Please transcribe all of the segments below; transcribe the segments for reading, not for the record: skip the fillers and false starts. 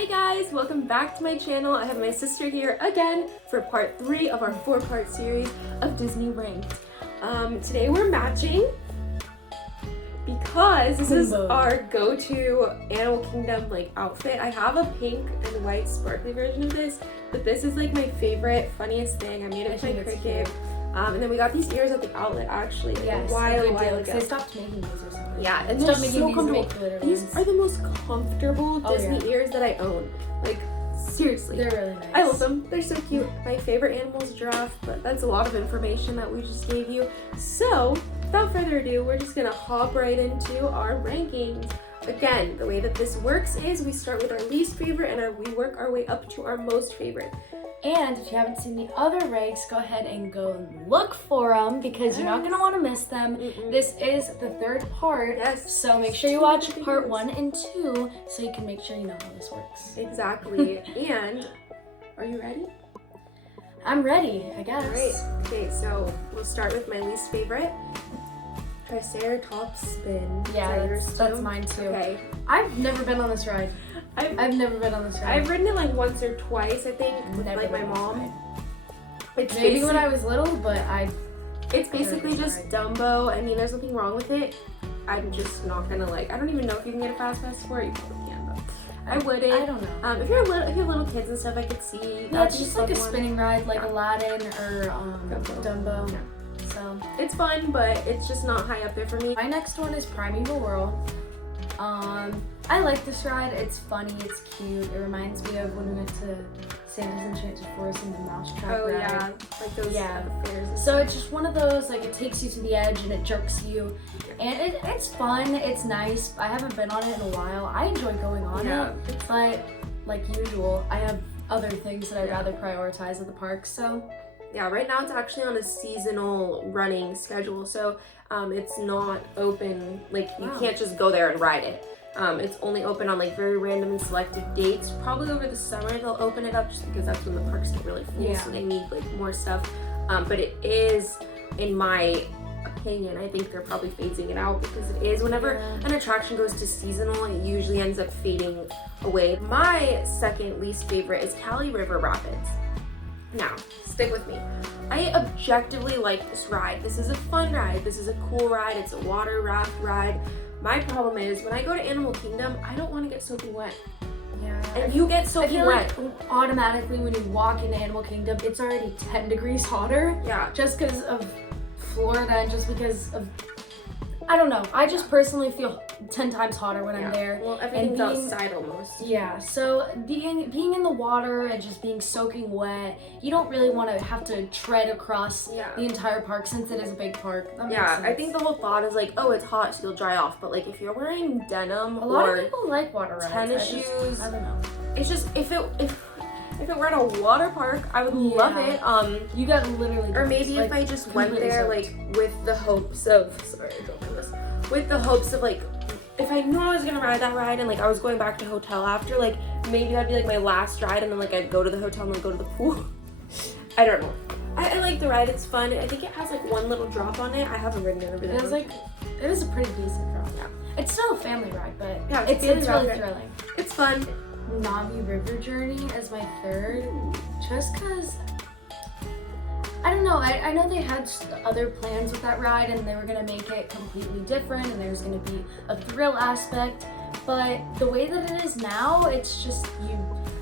Hi guys, welcome back to my channel. I have my sister here again for part 3 of our 4-part series of Disney Ranked. Today we're matching because this is our go-to Animal Kingdom outfit. I have a pink and white sparkly version of this, but this is like my favorite, funniest thing. I made it with my Cricket. And then we got these ears at the outlet actually a while ago. They stopped making these or something. Yeah, and they're so comfortable. These are the most comfortable Disney ears that I own. Like, seriously. They're really nice. I love them. They're so cute. My favorite animal is giraffe, but that's a lot of information that we just gave you. So, without further ado, we're just gonna hop right into our rankings. Again, the way that this works is we start with our least favorite and we work our way up to our most favorite. And if you haven't seen the other ranks, go ahead and go and look for them because you're not going to want to miss them. This is the 3rd part. Yes. So make sure you watch part 1 and 2 so you can make sure you know how this works. Exactly. And are you ready? I'm ready, I guess. Alright. Okay, so we'll start with my least favorite. Triceratops spin. Yeah, that's mine too. Okay. I've never been on this ride. I've never been on this ride. I've ridden it like once or twice, I think, with like my mom. It's maybe when I was little, but it's basically just Dumbo. I mean, there's nothing wrong with it. I'm just not gonna I don't even know if you can get a fast pass for it. You probably can, but I wouldn't. I don't know. If you're little kids and stuff, I could see. Yeah, it's just like a spinning ride, like Aladdin or Dumbo. Yeah. So it's fun, but it's just not high up there for me. My next one is Primeval World. I like this ride. It's funny, it's cute. It reminds me of when we went to Santa's Enchanted Forest and the Mousetrap ride. Yeah, like those fairs. So it's just one of those, it takes you to the edge and it jerks you. And it's fun, it's nice. I haven't been on it in a while. I enjoy going on it, but like usual, I have other things that I'd rather prioritize at the park, so. Yeah, right now it's actually on a seasonal running schedule, so it's not open, you can't just go there and ride it. It's only open on very random and selected dates. Probably over the summer they'll open it up just because that's when the parks get really full, so they need more stuff. But it is, in my opinion, I think they're probably phasing it out because it is, whenever an attraction goes to seasonal, it usually ends up fading away. My second least favorite is Cali River Rapids. Now, stick with me. I objectively like this ride. This is a fun ride. This is a cool ride. It's a water raft ride. My problem is, when I go to Animal Kingdom, I don't want to get soaking wet. Yeah. And you get soaking wet. Automatically, when you walk into Animal Kingdom, it's already 10 degrees hotter. Yeah. Just because of Florida and just because of, I don't know. I just personally feel 10 times hotter when I'm there. Well, everything's outside almost. Yeah, so being in the water and just being soaking wet, you don't really want to have to tread across the entire park since it is a big park. That makes sense. I think the whole thought is oh, it's hot, so you'll dry off. But if you're wearing denim a lot of people like water rides. Tennis shoes, I don't know. It's just if it were at a water park, I would love it. You got literally. Or maybe if I just went there with the hopes of with the hopes of if I knew I was gonna ride that ride and I was going back to hotel after, maybe that'd be my last ride, and then I'd go to the hotel and go to the pool. I don't know. I like the ride. It's fun. I think it has one little drop on it. I haven't ridden it over there. It is a pretty decent drop. Yeah. It's still a family ride, but it's really thrilling. It's fun. Navi River Journey as my 3rd, just because, I don't know, I know they had other plans with that ride and they were going to make it completely different and there's going to be a thrill aspect, but the way that it is now, it's just,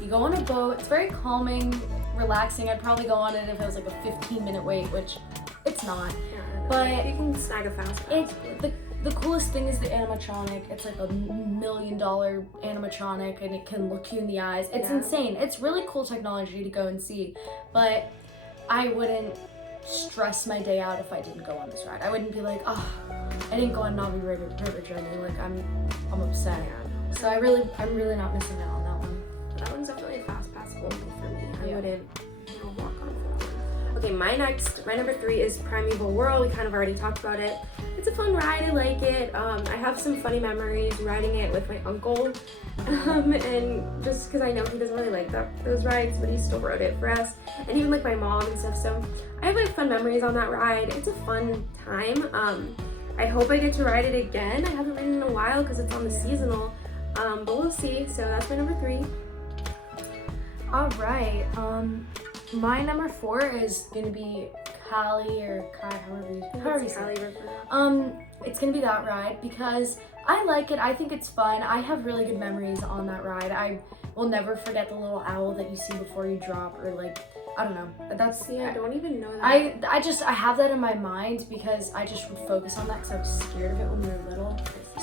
you go on a boat, it's very calming, relaxing. I'd probably go on it if it was a 15-minute wait, which it's not, but you can snag a fast pass. The coolest thing is the animatronic. It's $1 million animatronic and it can look you in the eyes. It's insane. It's really cool technology to go and see, but I wouldn't stress my day out if I didn't go on this ride. I wouldn't be like, oh, I didn't go on Navi River Journey. I'm upset. So I'm really not missing out on that one. That one's definitely a fast pass only for me. I wouldn't walk on for that one. Okay, my number 3 is Primeval World. We kind of already talked about it. It's a fun ride, I like it. I have some funny memories riding it with my uncle. And just because I know he doesn't really like those rides, but he still rode it for us. And even my mom and stuff, so I have fun memories on that ride. It's a fun time. I hope I get to ride it again. I haven't ridden in a while because it's on the seasonal, but we'll see. So that's my number 3. All right. My number 4 is gonna be Cali or Kai, however you say it. It's gonna be that ride because I like it. I think it's fun. I have really good memories on that ride. I will never forget the little owl that you see before you drop, or like, I don't know. That's I don't even know that. I have that in my mind because I just would focus on that because I was scared of it when we were little.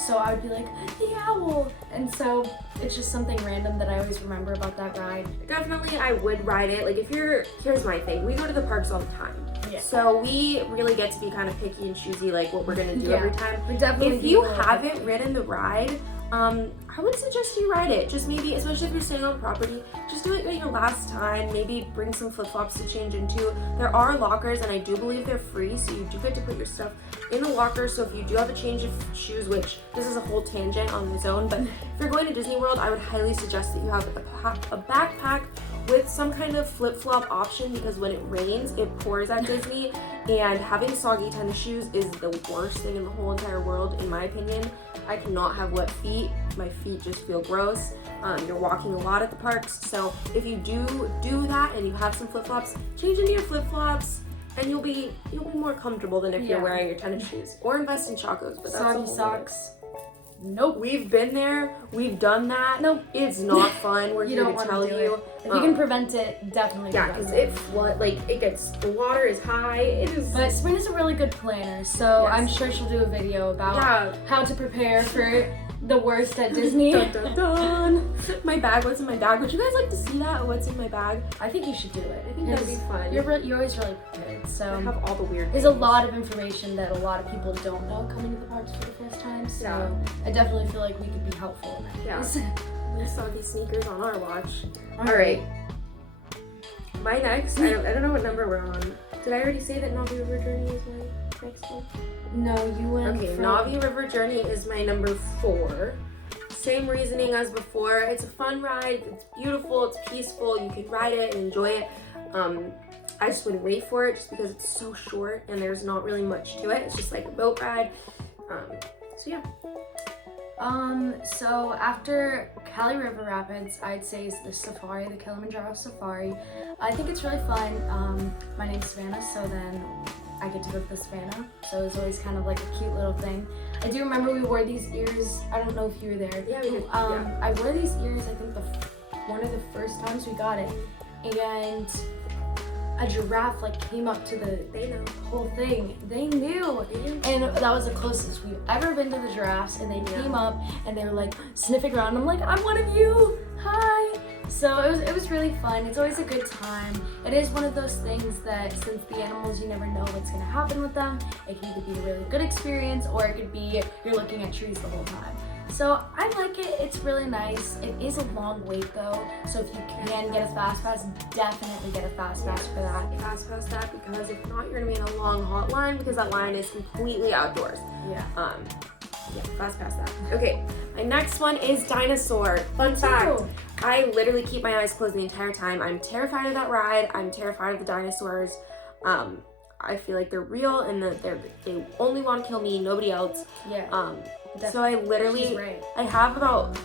So I would be like, the owl! And so it's just something random that I always remember about that ride. Definitely, I would ride it. Like, here's my thing. We go to the parks all the time. Yeah. So we really get to be kind of picky and choosy, like, what we're gonna do every time. We definitely If you haven't ridden the ride, I would suggest you ride it. Just maybe, especially if you're staying on property, just do it your last time. Maybe bring some flip-flops to change into. There are lockers, and I do believe they're free, so you do get to put your stuff in a locker. So if you do have a change of shoes, which this is a whole tangent on its own, but if you're going to Disney World, I would highly suggest that you have a backpack with some kind of flip-flop option, because when it rains, it pours at Disney, and having soggy tennis shoes is the worst thing in the whole entire world, in my opinion. I cannot have wet feet. My feet just feel gross. You're walking a lot at the parks, so if you do that and you have some flip-flops, change into your flip-flops, and you'll be more comfortable than if you're wearing your tennis shoes. Or invest in Chacos, but that's soggy socks. Nope. We've been there. We've done that. Nope. It's not fun. We're here to tell you. If you can prevent it, definitely. Yeah, because the water is high. It is. But Spring is a really good planner, so Yes. I'm sure she'll do a video about how to prepare for the worst at Disney. Dun, dun, dun. My bag. What's in my bag? Would you guys like to see that? What's in my bag? I think you should do it. I think that'd be fun. You're always really prepared. So I have all the weird. There's a lot of information that a lot of people don't know coming to the parks for the first time. So I definitely feel like we could be helpful in that case. We saw these sneakers on our watch. All right. My next. I don't know what number we're on. Did I already say that Navi River Journey is my next one? No, you went. Okay, Navi River Journey is my number 4. Same reasoning as before. It's a fun ride. It's beautiful. It's peaceful. You can ride it and enjoy it. I just wouldn't wait for it just because it's so short and there's not really much to it. It's just like a boat ride. So yeah. So after Cali River Rapids, I'd say is the safari, the Kilimanjaro Safari. I think it's really fun. My name's Savannah, so then I get to go to the Savannah. So it was always kind of like a cute little thing. I do remember we wore these ears. I don't know if you were there. Yeah, we did. I wore these ears, I think one of the first times we got it. And a giraffe came up to the whole thing. They knew. And that was the closest we've ever been to the giraffes, and they came up and they were like sniffing around. I'm like, I'm one of you. Hi. So it was really fun. It's always a good time. It is one of those things that, since the animals, you never know what's gonna happen with them. It can either be a really good experience, or it could be you're looking at trees the whole time. So I like it. It's really nice. It is a long wait though, so if you can get a fast pass, definitely get a fast pass for that. Fast pass that, because if not, you're gonna be in a long hot line, because that line is completely outdoors. Fast pass that. Okay, my next one is dinosaur. Fun fact, I literally keep my eyes closed the entire time. I'm terrified of that ride. I'm terrified of the dinosaurs. I feel like they're real and that they only want to kill me, nobody else. So I literally, I have about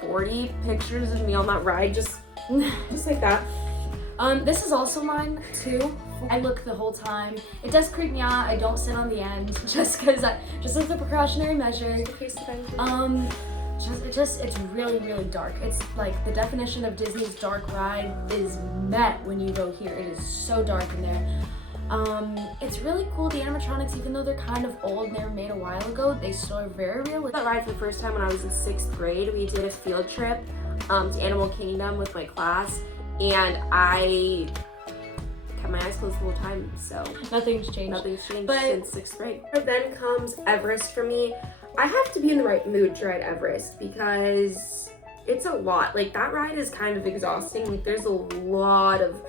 40 pictures of me on that ride, just like that. This is also mine too. I look the whole time. It does creep me out. I don't sit on the end just as a precautionary measure. It's really, really dark. It's like the definition of Disney's dark ride is met when you go here. It is so dark in there. It's really cool. The animatronics, even though they're kind of old and they were made a while ago, they still are very realistic. That ride for the first time when I was in 6th grade. We did a field trip to Animal Kingdom with my class, and I kept my eyes closed the whole time, so nothing's changed since 6th grade. Then comes Everest for me. I have to be in the right mood to ride Everest because it's a lot. Like, that ride is kind of exhausting. Like, there's a lot of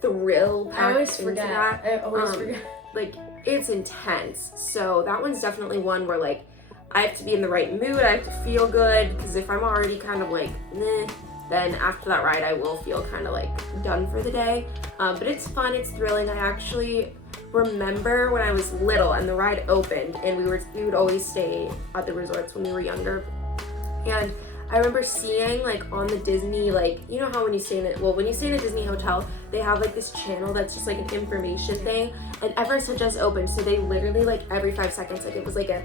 thrill packed I always into forget. that. I always forget. Like, it's intense. So that one's definitely one where, like, I have to be in the right mood. I have to feel good, because if I'm already kind of like, meh, then after that ride, I will feel kind of like done for the day. But it's fun, it's thrilling. I actually remember when I was little and the ride opened, and we would always stay at the resorts when we were younger. And I remember seeing like on the Disney, like, you know how when you stay in when you stay in a Disney hotel, they have like this channel that's just like an information thing, and Everest had just opened, so they literally like every 5 seconds, like it was like a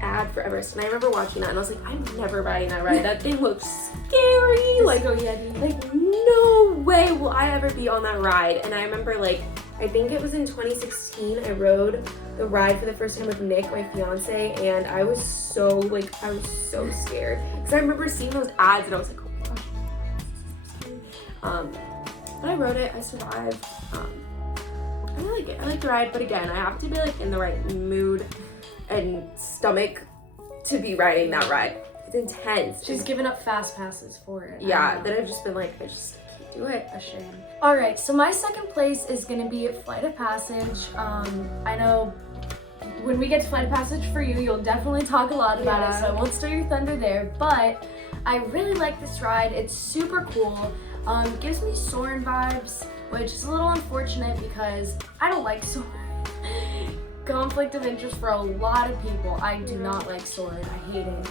ad for Everest, and I remember watching that and I was like, I'm never riding that ride. That thing looks scary. Like no way will I ever be on that ride. And I remember like, I think it was in 2016, I rode the ride for the first time with Nick, my fiance, and I was so scared because I remember seeing those ads and I was like, oh my gosh, this is so scary. But I rode it, I survived. I like it. I like the ride, but again, I have to be like in the right mood and stomach to be riding that ride. It's intense. She's given up fast passes for it. Yeah, that I've just been like, I just can't do it. A shame. All right, so my second place is gonna be Flight of Passage. I know when we get to Flight of Passage for you, you'll definitely talk a lot about it, so I won't steal your thunder there, but I really like this ride. It's super cool. It gives me Soarin' vibes, which is a little unfortunate because I don't like Soarin'. Conflict of interest for a lot of people. I do not like Soarin'. I hate it.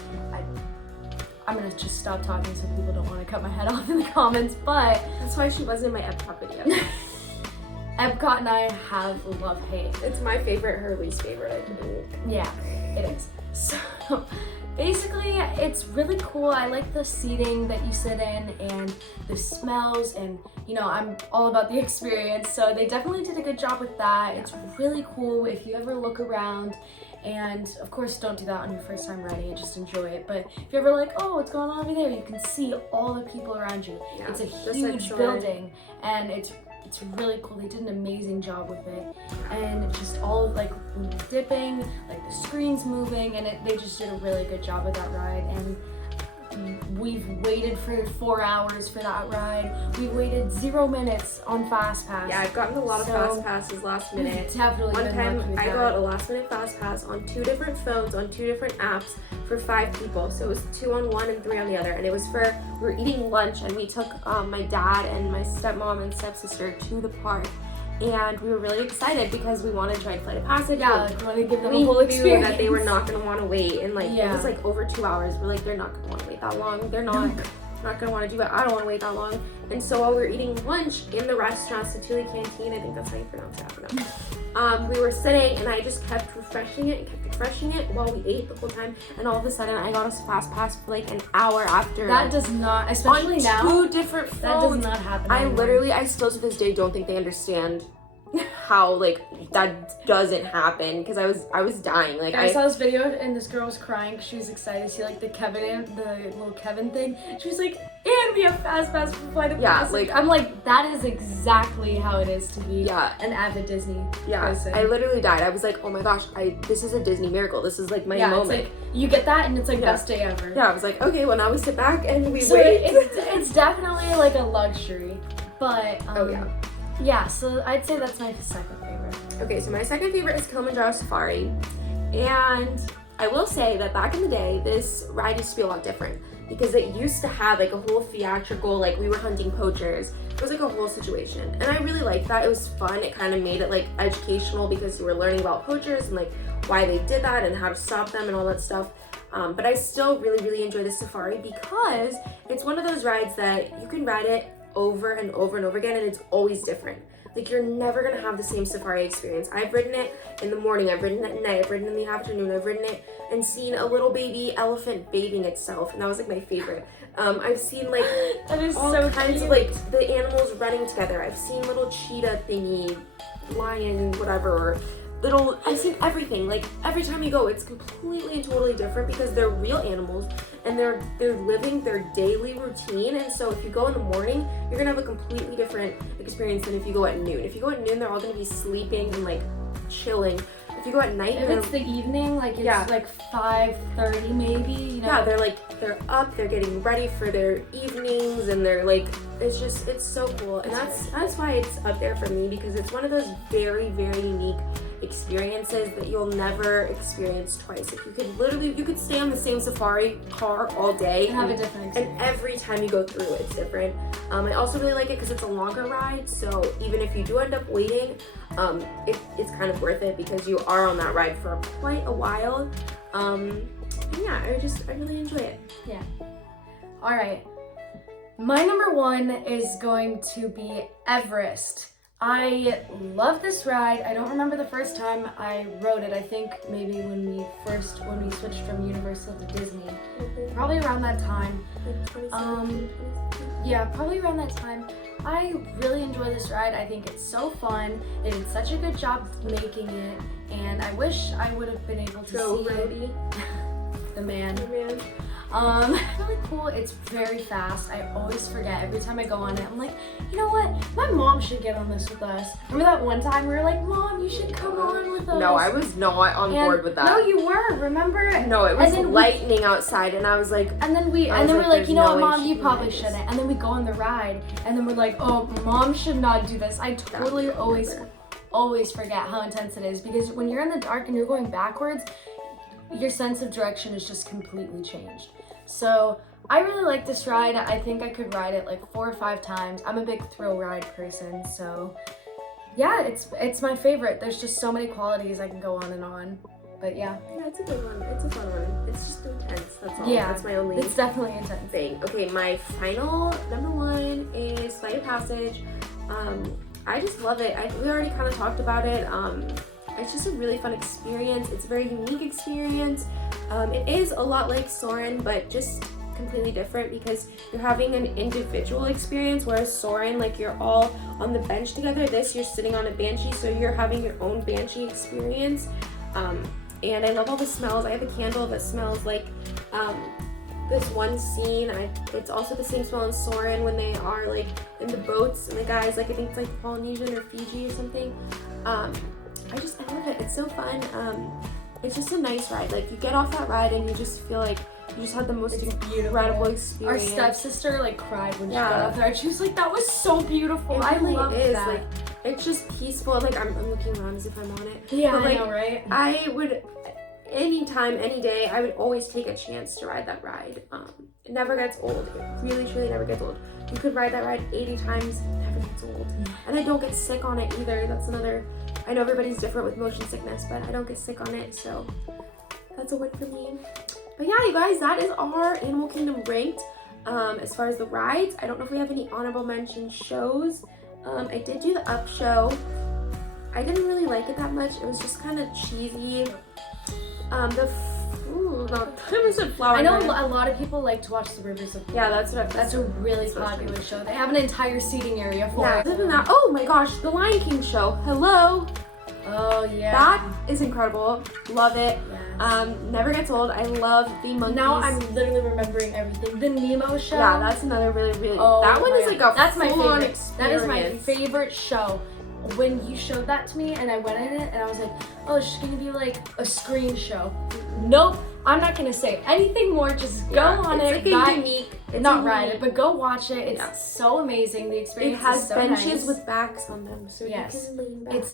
I'm gonna just stop talking so people don't want to cut my head off in the comments, but that's why she wasn't in my Epcot video. Epcot and I have love-hate. It's my favorite, her least favorite, I think. Yeah, it is. So basically, it's really cool. I like the seating that you sit in and the smells, and you know, I'm all about the experience, so they definitely did a good job with that. It's really cool if you ever look around. And of course, don't do that on your first time riding it, just enjoy it. But if you're ever like, oh, what's going on over there? You can see all the people around you. Yeah, it's a huge building, and it's really cool. They did an amazing job with it. And just all like dipping, like the screen's moving, and they just did a really good job with that ride. And we've waited for 4 hours for that ride. We waited 0 minutes on Fast Pass. Yeah, I've gotten a lot of Fast Passes last minute. Definitely. One time I got a last minute Fast Pass on 2 different phones, on 2 different apps for 5 people. So it was 2 on one and 3 on the other. And it was we were eating lunch and we took my dad and my stepmom and stepsister to the park. And we were really excited because we wanted to ride Flight of Passage. Yeah, like, we wanted to give them a whole experience. We knew that they were not going to want to wait. And like, it was like over 2 hours. We're like, they're not going to want to wait that long. They're not going to want to do it. I don't want to wait that long. And so while we were eating lunch in the restaurant, Satuli Canteen, I think that's how you pronounce it, I don't know. We were sitting and I just kept refreshing it while we ate the whole time. And all of a sudden I got a Fast Pass for like an hour after. That does not, especially now. 2 different phones. That does not happen anymore. I still to this day don't think they understand how like that doesn't happen, because I was dying. Like I saw this video and this girl was crying because she was excited to see like the little Kevin thing. She was like, and we have Fast Pass for Flight of Passage. Like I'm like, that is exactly how it is to be an avid Disney person. I literally died. I was like, oh my gosh, this is a Disney miracle. This is like my moment. It's like, you get that and it's like best day ever. Yeah, I was like, okay, well now we sit back and we wait. It's definitely like a luxury, but yeah, so I'd say that's my second favorite. Okay, so my second favorite is Kilimanjaro Safari. And I will say that back in the day, this ride used to be a lot different because it used to have like a whole theatrical, like we were hunting poachers. It was like a whole situation. And I really liked that. It was fun. It kind of made it like educational because you were learning about poachers and like why they did that and how to stop them and all that stuff. But I still really, really enjoy the Safari because it's one of those rides that you can ride it over and over and over again, and it's always different. Like you're never gonna have the same Safari experience. I've ridden it in the morning, I've ridden it at night, I've ridden it in the afternoon, I've ridden it and seen a little baby elephant bathing itself, and that was like my favorite. I've seen like that is all so kinds cute. of like the animals running together. I've seen little cheetah thingy, lion, whatever. I've seen everything. Like every time you go, it's completely and totally different because they're real animals and they're living their daily routine. And so if you go in the morning, you're gonna have a completely different experience than if you go at noon. If you go at noon, they're all gonna be sleeping and like chilling. If you go at night, if it's the evening, like it's like 5:30 maybe, you know? Yeah, they're up, they're getting ready for their evenings, and they're like, it's so cool. And that's why it's up there for me, because it's one of those very, very unique experiences that you'll never experience twice. If you could stay on the same safari car all day and have a different experience. And every time you go through, it's different. I also really like it because it's a longer ride, so even if you do end up waiting, it's kind of worth it because you are on that ride for quite a while. And yeah, I really enjoy it. Yeah. All right. My number 1 is going to be Everest. I love this ride. I don't remember the first time I rode it. I think maybe when we switched from Universal to Disney. Probably around that time. Yeah, probably around that time. I really enjoy this ride. I think it's so fun. They did such a good job making it, and I wish I would have been able to see Brody. The man. Really cool. It's very fast. I always forget every time I go on it. I'm like, you know what? My mom should get on this with us. Remember that one time we were like, Mom, you should come on with us. No, I was not on board with that. No, you were. Remember? No, it was lightning outside, and I was like, and then we're like, you know what, Mom, you probably shouldn't. And then we go on the ride, and then we're like, oh, Mom should not do this. I totally always forget how intense it is, because when you're in the dark and you're going backwards, your sense of direction is just completely changed. So I really like this ride. I think I could ride it like 4 or 5 times. I'm a big thrill ride person, so yeah, it's my favorite. There's just so many qualities I can go on and on. But yeah. Yeah, it's a good one. It's a fun one. It's just intense. That's all. Yeah, that's my only. It's definitely intense thing. Okay, my final number 1 is Flight of Passage. I just love it. We already kind of talked about it. It's just a really fun experience. It's a very unique experience. It is a lot like Soarin', but just completely different because you're having an individual experience, whereas Soarin', like, you're all on the bench together. This, you're sitting on a Banshee, so you're having your own Banshee experience. And I love all the smells. I have a candle that smells like this one scene. It's also the same smell in Soarin' when they are like in the boats and the guys, like, I think it's like Polynesian or Fiji or something. I love it. It's so fun. It's just a nice ride. Like, you get off that ride and you just feel like you just had the most incredible experience. Our stepsister like cried when she got off there. She was like, "That was so beautiful." I love that. Like, it's just peaceful. Like, I'm looking around as if I'm on it. Yeah, but, like, I know, right? I would, anytime, any day, I would always take a chance to ride that ride. It never gets old. It really, truly never gets old. You could ride that ride 80 times. It never gets old. And I don't get sick on it either. That's another. I know everybody's different with motion sickness, but I don't get sick on it, so that's a win for me. But yeah, you guys, that is our Animal Kingdom ranked. As far as the rides, I don't know if we have any honorable mention shows. I did do the Up show. I didn't really like it that much. It was just kind of cheesy. I said Flower. I know a lot of people like to watch the Rivers of Blood. Yeah, that's a really popular show. They have an entire seating area for it. Other than that, oh my gosh, the Lion King show. Hello. Oh yeah. That is incredible. Love it. Yes. Never gets old. I love the monkeys. Now I'm literally remembering everything. The Nemo show. Yeah, that's another really. Oh, that one is like a that's my full-on favorite. experience. That is my favorite show. When you showed that to me and I went in it and I was like, oh, it's just gonna be like a screen show. Nope, I'm not gonna say anything more. Just go on it. It's like a unique. Not ride it, but go watch it. It's so amazing. The experience it has is so benches nice. with backs on them, so you can lean back. It's